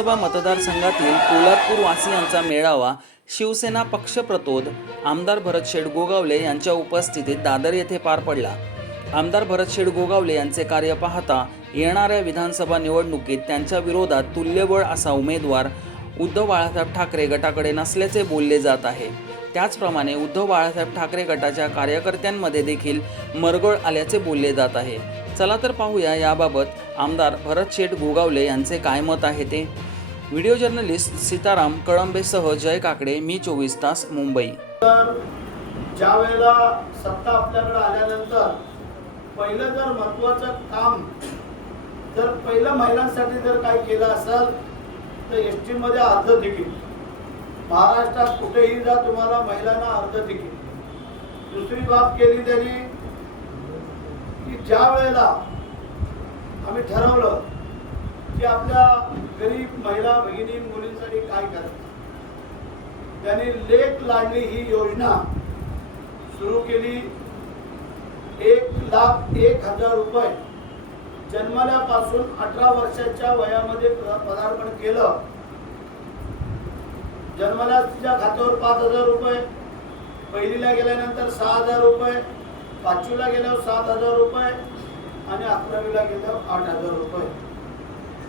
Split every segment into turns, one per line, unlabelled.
लोकसभा मतदारसंघातील पोलादपूर वासियांचा मेळावा शिवसेना पक्षप्रतोद आमदार भरत शेठ गोगावले यांच्या उपस्थितीत दादर येथे पार पडला. आमदार भरत शेठ गोगावले यांचे कार्य पाहता येणाऱ्या विधानसभा निवडणुकीत त्यांच्या विरोधात तुल्यबळ असा उमेदवार उद्धव बाळासाहेब ठाकरे गटाकडे नसल्याचे बोलले जात आहे. त्याचप्रमाणे उद्धव बाळासाहेब ठाकरे गटाच्या कार्यकर्त्यांमध्ये देखील मरगळ आल्याचे बोलले जात आहे. चला तर पाहूया याबाबत आमदार भरत शेठ गोगावले यांचे काय मत आहे ते? व्हिडिओ जर्नलिस्ट सीताराम कळंबेसह जय काकडे मी चोवीस तास मुंबई.
तर ज्या वेळेला सत्ता आपल्याकडे आल्यानंतर पहिलं जर महत्वाचं काम जर पहिलं महिलांसाठी जर काय केलं असेल तर एस टीमध्ये अर्ध तिकीट. महाराष्ट्रात कुठेही जा तुम्हाला महिलांना अर्ध तिकीट. दुसरी बाब केली त्यांनी की ज्या वेळेला आम्ही ठरवलं की आपल्या गरीब महिला भगिनी मुलींसाठी काय करत त्यांनी लेख लाडली ही योजना सुरू केली. एक लाख एक हजार रुपये जन्मल्यापासून अठरा वर्षाच्या वयामध्ये पदार्पण केलं. जन्माला तिच्या खात्यावर पाच हजार रुपये पहिलीला गेल्यानंतर सहा हजार रुपये पाचवीला गेल्यावर सात हजार रुपये आणि अकरावीला गेल्यावर आठ हजार रुपये.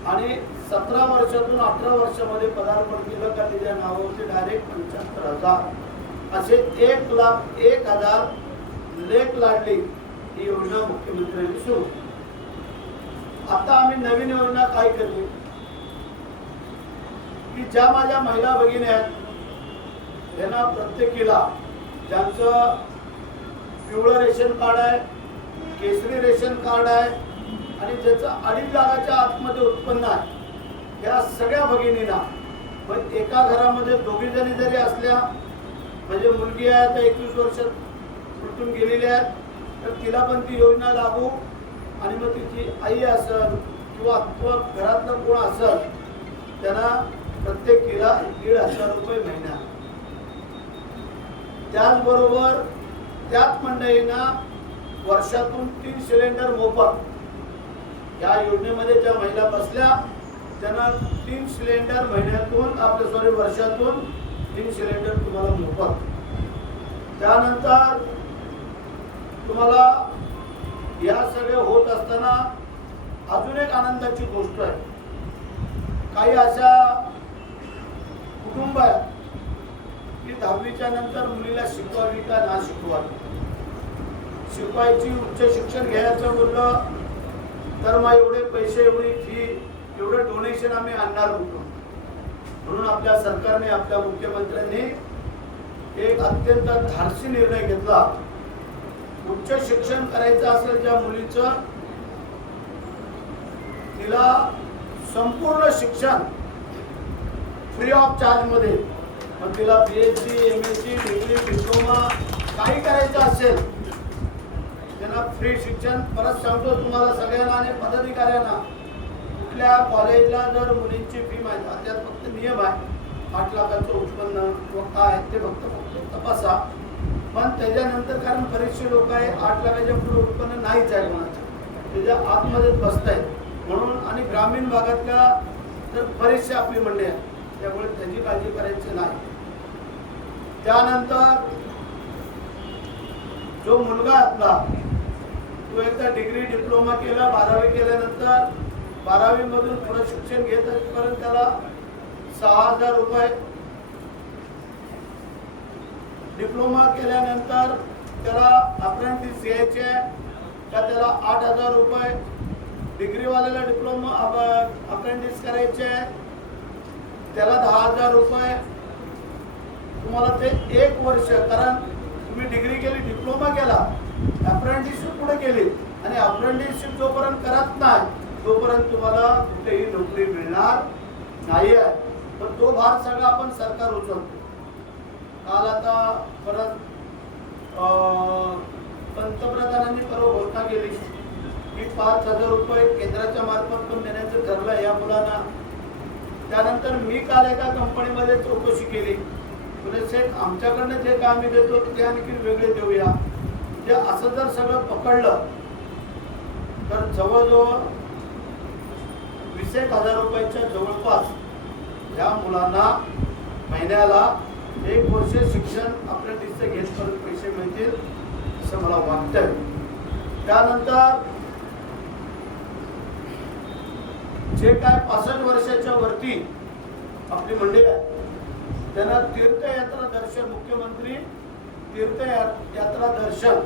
आणि सतरा वर्षातून अठरा वर्षामध्ये पदार्पण केलं का त्याच्या नावावरती डायरेक्ट पंच्याहत्तर हजार. असे एक लाख एक हजार लेख लाडली ही योजना मुख्यमंत्र्यांनी सुरू आता आम्ही नवीन योजना काय केली की ज्या माझ्या महिला भगिनी आहेत त्यांना प्रत्येकीला ज्यांचं पिवळं रेशन कार्ड आहे केसरी रेशन कार्ड आहे आणि ज्याचं अडीच लाखाच्या आतमध्ये उत्पन्न आहे या सगळ्या भगिनींना पण एका घरामध्ये दोघी जणी जरी असल्या म्हणजे मुलगी आहे तर एकवीस वर्ष उलटून गेलेली आहे तर तिला पण ती योजना लागू आणि मग तिची आई असल किंवा किंवा घरातलं कोण असल त्यांना प्रत्येकीला दीड हजार रुपये महिना. त्याचबरोबर त्याच मंडळींना वर्षातून तीन सिलेंडर मोफत. या योजनेमध्ये ज्या महिला बसल्या त्यांना तीन सिलेंडर महिन्यातून आपल्या सॉरी वर्षातून तीन सिलेंडर तुम्हाला मोफत. त्यानंतर तुम्हाला या सगळे होत असताना अजून एक आनंदाची गोष्ट आहे. काही अशा कुटुंब आहेत की दहावीच्या नंतर मुलीला शिकवावी का ना शिकवावी? शिकवायची उच्च शिक्षण घ्यायचं बोललं तर मग एवढे पैसे एवढी फी एवढं डोनेशन आम्ही आणणार होतो. म्हणून आपल्या सरकारने आपल्या मुख्यमंत्र्यांनी एक अत्यंत धाडसी निर्णय घेतला. उच्च शिक्षण करायचं असेल त्या मुलीचं तिला संपूर्ण शिक्षण फ्री ऑफ चार्जमध्ये मग तिला B S C M S C degree diploma काही करायचं असेल त्यांना फ्री शिक्षण. परत सांगतो तुम्हाला सगळ्यांना आणि पदाधिकाऱ्यांना. कुठल्या कॉलेजला जर मुलींची फी माहिती त्यात फक्त नियम आहे आठ लाखाचं उत्पन्न किंवा काय ते फक्त फक्त तपासा. पण त्याच्यानंतर कारण बरेचसे लोक आहे आठ लाखाच्या पुढे उत्पन्न नाहीच आहे कोणाचं त्याच्या आतमध्येच बसत आहेत म्हणून आणि ग्रामीण भागातल्या तर बरेचसे आपली म्हणणे आहेत. त्यामुळे त्याची काळजी करायची नाही. त्यानंतर जो मुलगा आपला तो एकदा डिग्री डिप्लोमा केला बारावी केल्यानंतर बारावी मधून पुढे शिक्षण घेत असपर्यंत त्याला सहा हजार रुपये डिप्लोमा केल्यानंतर त्याला अप्रेंटिस घ्यायचे का त्याला आठ हजार रुपये डिग्रीवाल्याला डिप्लोमा अप्रेंटिस करायचे त्याला दहा हजार रुपये. तुम्हाला ते एक वर्ष कारण तुम्ही डिग्री केली डिप्लोमा केला अप्रेंटिसशिप पुढे केली आणि अप्रेंटिसशिप जोपर्यंत करत नाही तोपर्यंत तुम्हाला कुठेही नोकरी मिळणार नाही आहे पण तो भार सगळा आपण सरकार उचलतो. काल आता परत अं, पंतप्रधानांनी परवा घोषणा केली की पाच हजार रुपये केंद्राच्या मार्फत पण देण्याचं ठरलं या मुलांना. त्यानंतर मी काल एका कंपनीमध्ये चौकशी केली. म्हणजे सेठ आमच्याकडनं जे काम देतो ते आणखी वेगळे देऊया. जे असं जर सगळं पकडलं तर जवळजवळ वीस एक हजार रुपयाच्या जवळपास या मुलांना महिन्याला एक वर्ष शिक्षण अप्रेंटिसचे घेत परत पैसे मिळतील असं मला वाटतंय. त्यानंतर जे काय पासष्ट वर्षाच्या वरती आपली मंडळी आहे त्यांना तीर्थयात्रा दर्शन मुख्यमंत्री तीर्थयात्रा दर्शन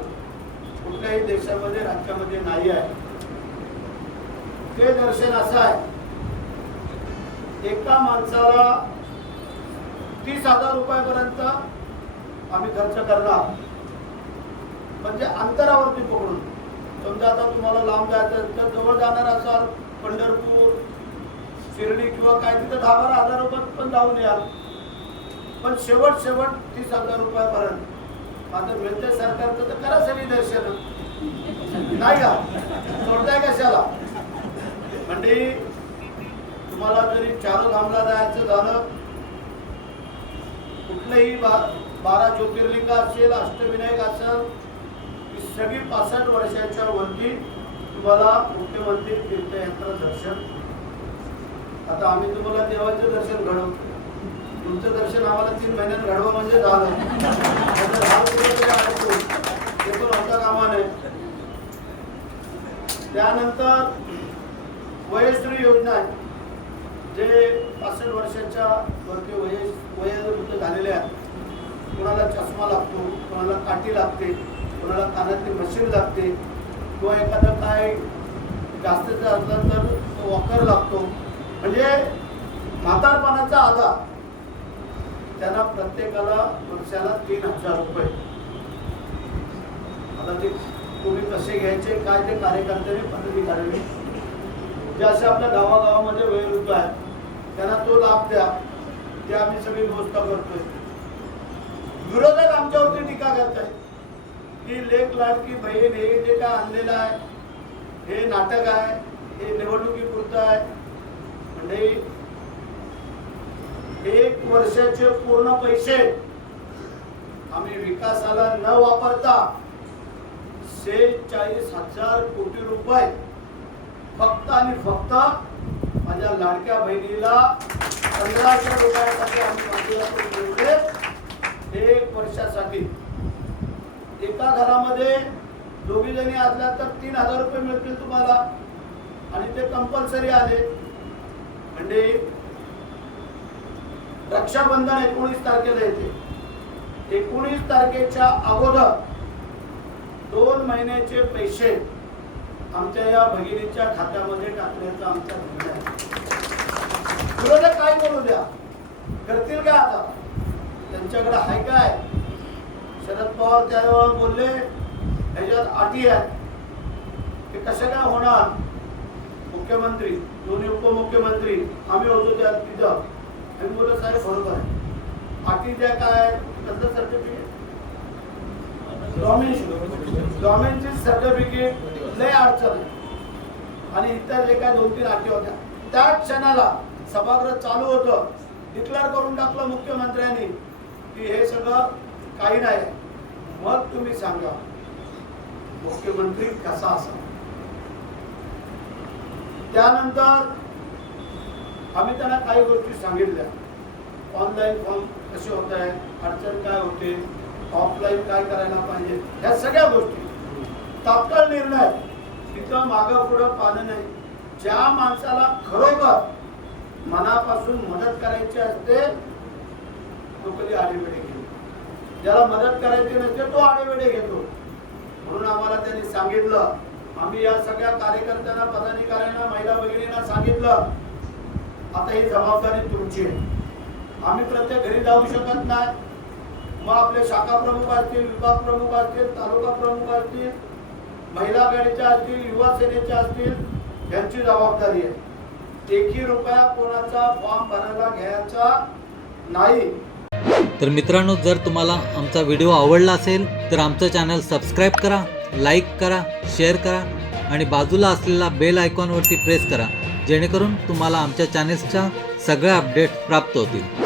कुठल्याही देशामध्ये राज्यामध्ये नाही आहे. ते दर्शन असं आहे एका माणसाला तीस हजार रुपयापर्यंत आम्ही खर्च करणार. म्हणजे अंतरावरती पकडून. समजा आता तुम्हाला लांब जायचं तर जवळ जाणार असाल पंढरपूर शिर्डी किंवा काय तिथं दहा बारा हजार रुपयात पण जाऊन याल. पण शेवट शेवट तीस हजार रुपयापर्यंत. आता मिळते सरकारचं तर करा सगळी दर्शन. नाही का? सोडताय कशाला? म्हणजे तुम्हाला जरी चारो धामला जायचं झालं कुठलंही बा बारा ज्योतिर्लिंग असेल अष्टविनायक असेल ही सगळी पासष्ट वर्षाच्या वरती तुम्हाला मुख्यमंत्री तीर्थयात्रा दर्शन. आता आम्ही तुम्हाला देवाचं दर्शन घडवतो तुमचं दर्शन आम्हाला तीन महिन्यात घडवा म्हणजे झालं. ते. पण आमच्या कामा नये त्यानंतर वयश्री योजना आहे. जे पासष्ट वर्षाच्या वरती वय वयोवृद्ध झालेले आहेत कोणाला चष्मा लागतो कोणाला काठी लागते कोणाला कानातली मशीन लागते किंवा एखादं काय जास्तीत असलं तर तो वॉकर लागतो. म्हणजे म्हातारपणाचा आधार त्यांना प्रत्येकाला वर्षाला तीन हजार रुपये. आता ते तुम्ही कसे घ्यायचे काय ते कार्यकर्त्यांनी पदाधिकाऱ्यांनी जे असे आपल्या गावागावामध्ये वयोवृद्ध आहेत त्यांना तो लाभ द्या. ते आम्ही सगळी गोष्ट करतोय. विरोधक आमच्यावरती टीका करत आहेत की लेख लाडकी बहीण हे जे काय आणलेलं आहे हे नाटक आहे हे निवडणुकीपुरतं आहे. म्हणजे एक वर्षाचे पूर्ण पैसे आम्ही विकासाला न वापरता शेहेचाळीस हजार कोटी रुपये फक्त आणि फक्त माझ्या लाडक्या बहिणीला पंधराशे रुपयासाठी आम्ही मंदिरातून मिळवले एक वर्षासाठी. एका घरामध्ये दोघी जणी असल्या तर तीन हजार रुपये मिळतील तुम्हाला. आणि ते कंपल्सरी आले म्हणजे रक्षाबंधन एकोणीस तारखेला येते. एकोणीस तारखेच्या अगोदर दोन महिन्याचे पैसे आमच्या या भगिनीच्या खात्यामध्ये टाकण्याचा आमचा निर्णय आहे. विरोधक काय करू द्या? करतील का आता? त्यांच्याकडे आहे काय? शरद पवार त्यावेळेला बोलले ह्याच्यात अटी आहेत. ते कसं काय होणार? मुख्यमंत्री दोन्ही उपमुख्यमंत्री आम्ही होतो त्या तिथं. आणि बोलत साहेब बरोबर आहे अटी ज्या काय? कसं सर्टिफिकेट गव्हर्नमेंटची सर्टिफिकेट लय अडचण आहे. आणि इतर जे काय दोन तीन अटी होत्या त्या क्षणाला सभागृह चालू होतं. डिक्लेअर करून टाकलं मुख्यमंत्र्यांनी की हे सगळं काही नाही. मग तुम्ही सांगा मुख्यमंत्री कसा असा त्यानंतर आम्ही त्यांना काही गोष्टी सांगितल्या. ऑनलाईन फॉर्म कसे होत आहे अडचण काय होते ऑफलाईन काय करायला पाहिजे ह्या सगळ्या गोष्टी. तात्काळ निर्णय. तिथं मागं पुढं पाहणं नाही. ज्या माणसाला खरोखर मनापासून मदत करायची असते तो कधी आडेवेडे घेतो. ज्याला मदत करायची नसते तो आडेवेडे घेतो. म्हणून आम्हाला त्यांनी सांगितलं आम्ही या सगळ्या कार्यकर्त्यांना पदाधिकाऱ्यांना महिला भगिनींना सांगितलं आता ही जबाबदारी तुमची आहे. आम्ही प्रत्येक घरी जाऊ शकत नाही. मग आपले शाखा प्रमुख असतील विभाग प्रमुख असतील तालुका प्रमुख असतील महिला आघाडीच्या असतील युवा सेनेच्या असतील यांची जबाबदारी आहे. एकही रुपया कोणाचा फॉर्म भरायला घ्यायचा नाही.
तर मित्रांनो जर तुम्हाला आमचा व्हिडिओ आवडला असेल तर आमचं चॅनल सबस्क्राईब करा लाईक करा शेअर करा आणि बाजूला असलेला बेल आयकॉनवरती प्रेस करा जेणेकरून तुम्हाला आमच्या चॅनेल्सच्या सगळ्या अपडेट्स प्राप्त होतील.